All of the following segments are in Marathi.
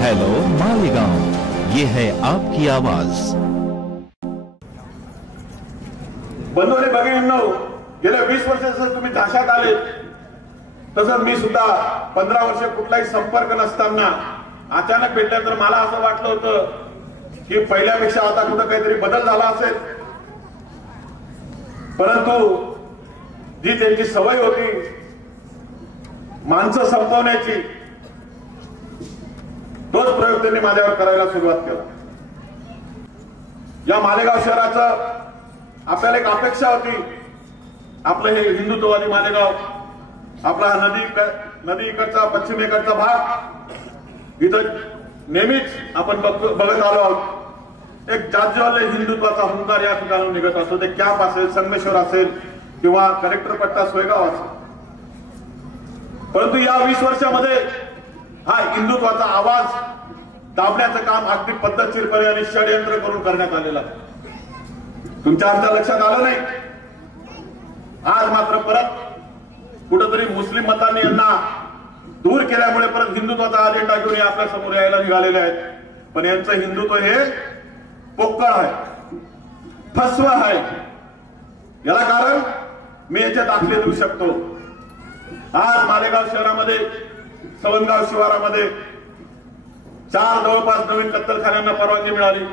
हेलो मालेगांव, ये है आपकी आवाज। बंधू आणि भगिनींनो, गेल्या 20 वर्ष जसं तुम्ही झाशात आले तसं मी सुद्धा 15 वर्ष कुठलाही संपर्क नसताना अचानक भेटल्या तर मला असं वाटलं होतं की पहिल्यापेक्षा आता कुठं काहीतरी बदल झाला असेल, परंतु जी त्यांची सवय होती माणसं संपवण्याची, तोच प्रयोग त्यांनी माझ्यावर करायला सुरुवात केला। या मालेगाव शहराचं आपल्याला एक अपेक्षा होती, आपलं हे हिंदुत्ववादी मालेगाव, आपला नदी इकडचा पश्चिमेकडचा भाग, इथं नेहमीच आपण बघत आलो आहोत एक जाज्यवाले हिंदुत्वाचा हुंकार या ठिकाणी निघत असतो। ते कॅम्प असेल, संगमेश्वर असेल किंवा कलेक्टर पट्टा सोयगाव असेल, परंतु या 20 वर्षामध्ये हा हिंदुत्वाचा आवाज दाबण्याचं काम अगदी पद्धतशीरपणे आणि षडयंत्र करून करण्यात आलेलं आहे। तुमच्या आमच्या लक्षात आलं नाही, आज मात्र परत कुठंतरी मुस्लिम मतांनी यांना दूर केल्यामुळे परत हिंदुत्वाचा अजेंडा घेऊन आपल्या समोर यायला निघालेले आहेत। पण यांचं हिंदुत्व हे पोकळ आहे, फसव आहे। याला कारण मी याचे दाखले देऊ शकतो। आज मालेगाव शहरामध्ये सवनगाव शिवारामध्ये 4 जवळपास नवीन कत्तलखान्यांना परवानगी मिळाली।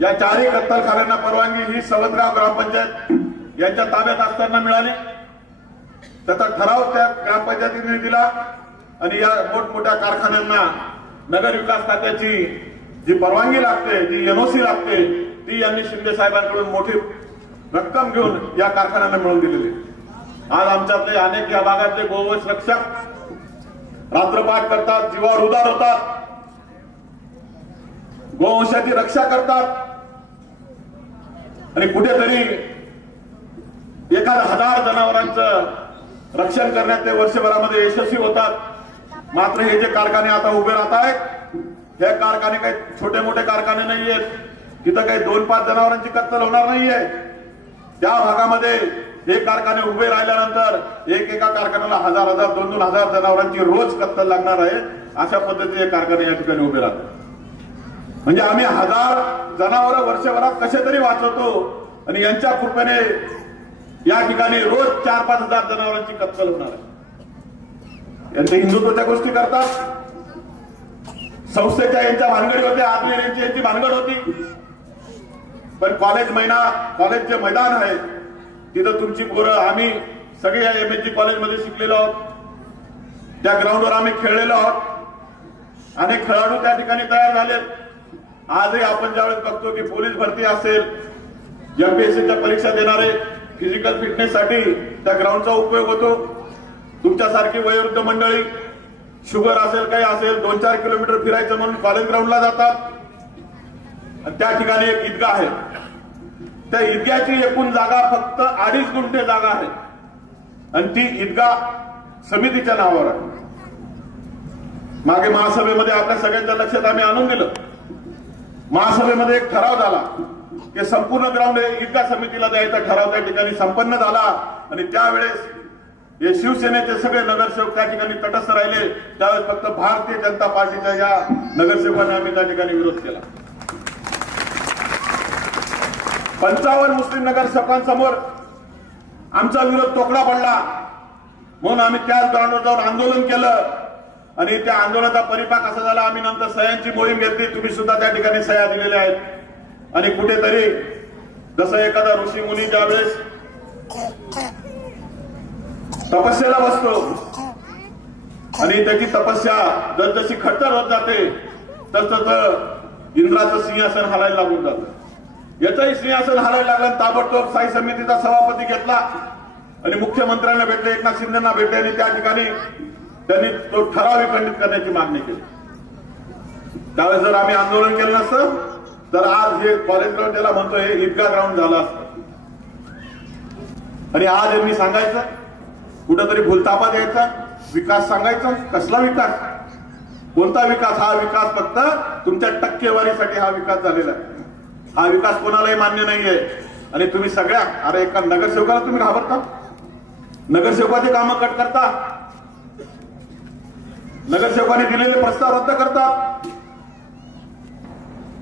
या 4ही कत्तलखान्यांना परवानगी ही सवनगाव ग्रामपंचायत यांच्या ताब्यात असताना मिळाली। त्याचा ठराव त्या ग्रामपंचायतीने दिला आणि या मोठमोठ्या कारखान्यांना नगर विकास खात्याची जी परवानगी लागते, जी एनओसी लागते, ती यांनी शिंदे साहेबांकडून मोठी रक्कम घेऊन या कारखान्यांना मिळवून दिलेली। आज आमच्यातले अनेक या भागातले गोवंश रक्षक रात्रपाठ करतात, जीवावर उदार होतात, गोवंशाची रक्षा करतात आणि कुठेतरी एखाद्या 1000 जनावरांचं रक्षण करण्यात ते वर्षभरामध्ये यशस्वी होतात। मात्र हे जे कारखाने आता उभे राहत आहेत, हे कारखाने काही छोटे मोठे कारखाने नाहीयेत, तिथं काही 2-5 जनावरांची कत्तल होणार नाहीये। त्या भागामध्ये हे कारखाने उभे राहिल्यानंतर एका कारखान्याला 1000-1000, 2,000 जनावरांची रोज कत्तल लागणार आहे। अशा पद्धतीचे कारखाने या ठिकाणी उभे राहतात। म्हणजे आम्ही 1000 जनावर वर्षभरात कसे तरी वाचवतो आणि यांच्या कृपेने या ठिकाणी रोज 4-5 हजार जनावरांची कत्तल होणार आहे। यांचे हिंदुत्वाच्या गोष्टी करतात, संस्थेच्या यांच्या भानगडी होत्या, आत्मीयांची यांची भानगड होती। पण कॉलेज जे मैदान आहे तिथं तुमची पोरं, आम्ही सगळे या MSG कॉलेजमध्ये शिकलेलो आहोत, त्या ग्राउंडवर आम्ही खेळलेलो आहोत, अनेक खेळाडू त्या ठिकाणी तयार झालेत। आजही आपण ज्यावेळेस बघतो की पोलीस भरती असेल, MPSCच्या परीक्षा देणारे फिजिकल फिटनेससाठी त्या ग्राउंडचा उपयोग होतो। तुमच्यासारखी वयोवृद्ध मंडळी, शुगर असेल, काही असेल, 2-4 किलोमीटर फिरायचं म्हणून कॉलेज ग्राउंडला जातात। आणि त्या ठिकाणी एक ईदगाह आहे, त्या ईदगाहची एकूण जागा फक्त 2.5 गुंठे जागा आहे आणि ती ईदगाह समितीच्या नावावर आहे। मागे महासभेमध्ये आपल्या सगळ्यांच्या लक्षात आम्ही आणून दिलं, महासभेमध्ये एक ठराव झाला की संपूर्ण ग्राउंड ईदगाह समितीला द्यायचा ठराव त्या ठिकाणी संपन्न झाला आणि त्यावेळेस हे शिवसेनेचे सगळे नगरसेवक त्या ठिकाणी तटस्थ राहिले। त्यावेळेस फक्त भारतीय जनता पार्टीच्या या नगरसेवकांनी आम्ही त्या ठिकाणी विरोध केला। 55 मुस्लिम नगरसेवकांसमोर आमचा विरोध तोकडा पडला, म्हणून आम्ही त्याच ग्राउंडवर जाऊन आंदोलन केलं आणि त्या आंदोलनाचा परिपाक असा झाला, आम्ही नंतर सह्यांची मोहीम घेतली। तुम्ही सुद्धा त्या ठिकाणी सह्या दिलेल्या आहेत आणि कुठेतरी जसं एखादा ऋषी मुनी ज्यावेळेस तपस्येला बसतो आणि त्याची तपस्या जसजशी खट्टर होत जाते तसतसं इंद्राचं सिंहासन हलायला लागून जातं। याचंही सिंहासन हलायला लागलं, ताबडतोब स्थायी समितीचा सभापती घेतला आणि मुख्यमंत्र्यांना भेटले, एकनाथ शिंदेना भेटले आणि त्या ठिकाणी त्यांनी तो ठराव खंडित करण्याची मागणी केली। त्यावेळेस जर आम्ही आंदोलन केलं नसतं तर आज हे कॉलेज ग्राउंड त्याला म्हणतो हे ईदगाह ग्राउंड झालं असतं। आणि आज यांनी सांगायचं, कुठंतरी भूलतापा द्यायचा, विकास सांगायचा, कसला विकास, कोणता विकास? हा विकास फक्त तुमच्या टक्केवारीसाठी हा विकास झालेला आहे। हा विकास कोणालाही मान्य नाहीये आणि तुम्ही सगळ्या, अरे एका नगरसेवकाला तुम्ही घाबरता, नगरसेवकाची कामं कट करता, नगरसेवकांनी दिलेले प्रस्ताव रद्द करतात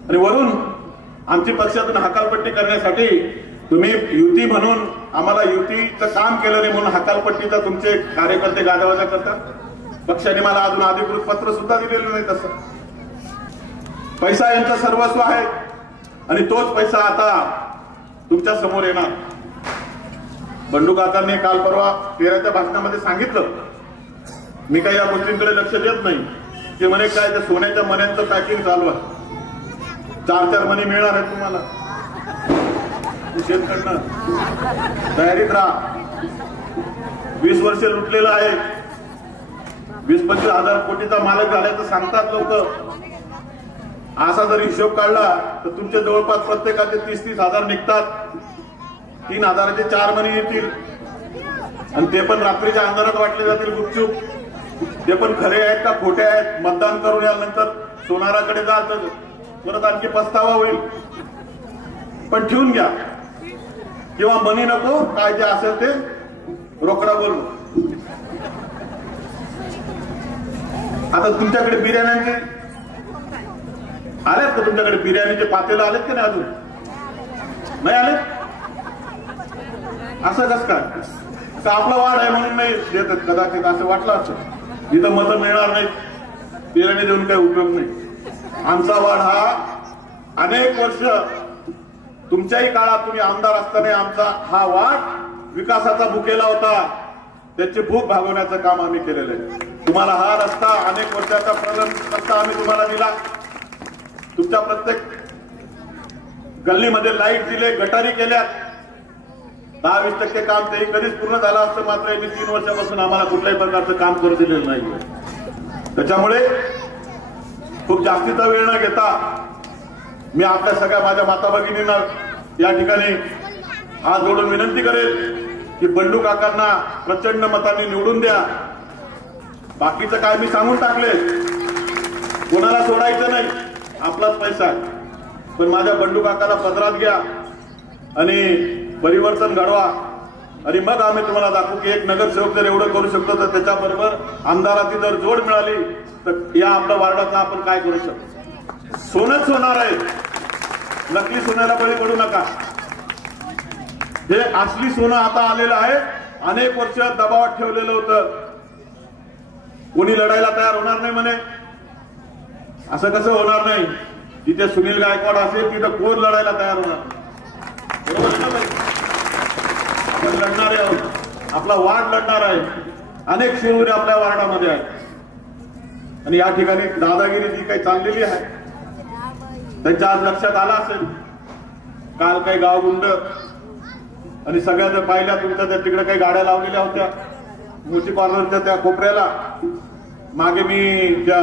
आणि वरून आमची पक्षातून हकालपट्टी करण्यासाठी तुम्ही युती म्हणून आम्हाला युतीचं काम केलं नाही म्हणून हकालपट्टीचा तुमचे कार्यकर्ते गाजावाजा करतात। पक्षाने मला अजून अधिकृत पत्र सुद्धा दिलेलं नाही। तसं पैसा यांचं सर्वस्व आहे आणि तोच पैसा आता तुमच्या समोर येणार। बंडू काकांनी काल परवा पेराच्या भाषणामध्ये सांगितलं, मी काही या गोष्टींकडे लक्ष देत नाही, ते म्हणे काय त्या सोन्याच्या मण्यांचं पॅकिंग चालू आहे, 4-4 मणी मिळणार आहेत तुम्हाला, शेतकऱ्यांना तयारीत राहा। 20 वर्ष लुटलेलं आहे, 20-25 हजार कोटीचा मालक झाल्याचं सांगतात लोक। असा जर हिशोब काढला तर तुमच्या जवळपास प्रत्येकाचे 30-30 हजार निघतात, 3 हजाराचे 4 मणी येतील आणि ते पण रात्रीच्या अंधारात वाटले जातील गुपचूप। ते पण खरे आहेत का खोटे आहेत, मतदान करून यानंतर सोनाराकडे जात परत आणखी पस्तावा होईल। पण ठेवून घ्या किंवा मनी नको, काय जे असेल ते रोकडा बोलू। आता तुमच्याकडे बिर्याण्यांचे आलेत का? तुमच्याकडे बिर्याणीचे पातेलं आलेत का नाही? अजून नाही आलेत? असं कस काय? तर आपला वाढ आहे म्हणून नाही देतात कदाचित, असं वाटलं असं। जिथं मतं मिळणार नाही बिर्याणी देऊन काही उपयोग नाही। आमचा वाढ हा अनेक वर्ष तुमच्याही काळात तुम्ही आमदार असताना आमचा हा वाढ विकासाचा भुकेला होता, त्याची भूक भागवण्याचं काम आम्ही केलेलं आहे। तुम्हाला हा रस्ता अनेक वर्षाचा प्रलंबित रस्ता आम्ही तुम्हाला दिला। तुमच्या प्रत्येक गल्लीमध्ये लाईट दिले, गटारी केल्यात, 10-20% काम तेही कधीच पूर्ण झालं असतं, मात्र मी 3 वर्षापासून आम्हाला कुठल्याही प्रकारचं काम करू दिलेलं नाही। त्याच्यामुळे खूप जास्तीचा वेळ न घेता मी आपल्या सगळ्या माझ्या माता भगिनींना या ठिकाणी हात जोडून विनंती करेल की बंडू काकांना प्रचंड मतांनी निवडून द्या। बाकीचं काय मी सांगून टाकले, कोणाला सोडायचं नाही, आपलाच पैसा आहे। पण माझ्या बंडू काकाला पदरात घ्या आणि परिवर्तन घडवा आणि मग आम्ही तुम्हाला दाखवू की एक नगरसेवक जर एवढं करू शकतो तर त्याच्याबरोबर आमदाराची जर जोड मिळाली तर या आपल्या वार्डाचा आपण काय करू शकतो। सोनंच होणार आहे, नकली सोन्याला बळी पडू नका। हे असली सोनं आता आलेलं आहे, अनेक वर्ष दबावात ठेवलेलं होतं, कोणी लढायला तयार होणार नाही म्हणे। असं कसं होणार नाही? जिथे सुनील गायकवाड असेल तिथं कोण लढायला तयार होणार? बरोबर ना बाई? आपण लढणार आहोत, आपला वार्ड लढणार आहे, अनेक शिवूर आपल्या वार्डामध्ये आहेत आणि या ठिकाणी दादागिरी जी काही चाललेली आहे त्यांच्या आज लक्षात आला असेल। काल काही गावगुंड आणि सगळ्या जर पाहिल्या तुमच्या त्या तिकडे काही गाड्या लावलेल्या होत्या मोठी कॉर्नरच्या त्या कोपऱ्याला, मागे मी त्या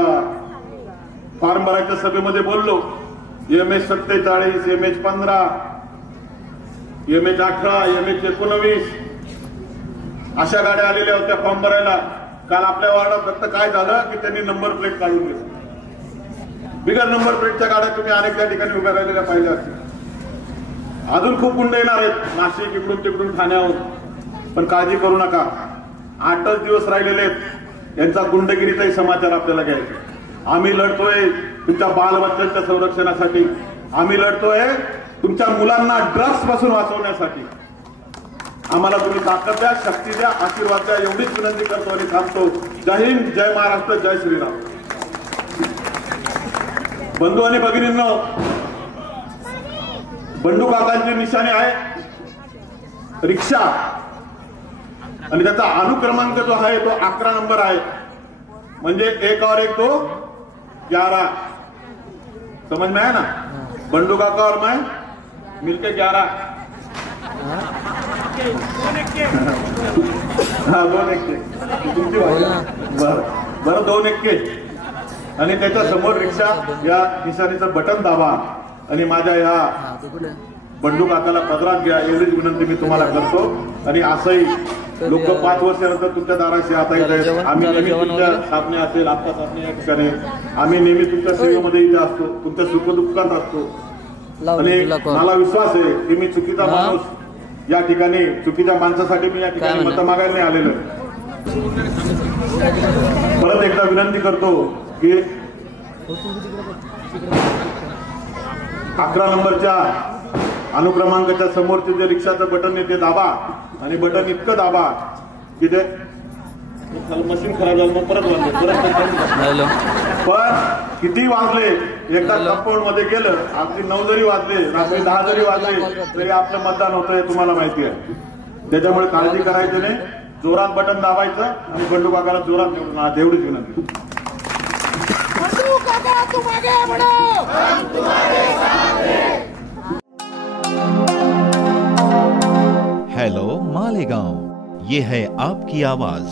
फॉर्म भरायच्या सभेमध्ये बोललो, MH 47, MH 15, MH 18, MH 19 अशा गाड्या आलेल्या होत्या फॉर्म भरायला। काल आपल्या वार्डात फक्त काय झालं की त्यांनी नंबर प्लेट काढून घेतली। बिगर नंबर प्लेटच्या गाड्या तुम्ही अनेक त्या ठिकाणी उभ्या राहिलेल्या पाहिल्या असतील। अजून खूप गुंड येणार आहेत नाशिक इकडून तिकडून ठाण्याहून, पण काळजी करू नका, 8च दिवस राहिलेले आहेत, यांचा गुंडगिरीचाही समाचार आपल्याला घ्यायचा। आम्ही लढतोय तुमच्या बालबच्चांच्या संरक्षणासाठी, आम्ही लढतोय तुमच्या मुलांना ड्रग्स पासून वाचवण्यासाठी। आम्हाला तुम्ही ताकद द्या, शक्ती द्या, आशीर्वाद द्या, एवढीच विनंती करतो आणि थांबतो। जय हिंद, जय महाराष्ट्र, जय श्रीराम। बंधू आणि भगिनींनो, बंडू काकांची निशाणी आहे रिक्षा आणि त्याचा अनुक्रमांक जो आहे तो 11 नंबर आहे, म्हणजे 1 और 1 2 11। समझ में आया ना? बंडू काका और मैं मिलके 11। हाँ 2 1 तुमची बरं 2 1 आणि त्याच्या समोर रिक्षा या निशाणीचं बटन दाबा आणि माझ्या या बंडू काकाला पदरात घ्या, एवढीच विनंती मी तुम्हाला करतो। आणि असंही लोक 5 वर्षानंतर तुमच्या दाराशी आता येत आहेत। आम्ही नेहमी तुमच्या साधने असेल, आपल्या साधने या ठिकाणी आम्ही नेहमी तुमच्या सेवेमध्ये इथे असतो, तुमच्या सुखदुःखात असतो आणि मला विश्वास आहे की मी चुकीचा माणूस या ठिकाणी, चुकीच्या माणसासाठी मी या ठिकाणी मतं मागायला नाही आलेलो। परत एकदा विनंती करतो की 11 नंबरच्या अनुक्रमांकाच्या समोरचे जे रिक्षाचं बटन आहे ते दाबा आणि बटन इतकं दाबा की ते मशीन खराब झालं मग परत वाजले पण किती वाजले एकदा कंपाऊंड मध्ये गेलं अगदी 9 जरी वाजले रात्री 10 जरी वाजले तरी आपलं मतदान होतं हे तुम्हाला माहिती आहे. त्याच्यामुळे काळजी करायची नाही, जोरात बटन दाबायचं आणि बंडू काकाला जोरात निवडून आणा एवढीच विनंती. हेलो मालेगांव, ये है आपकी आवाज.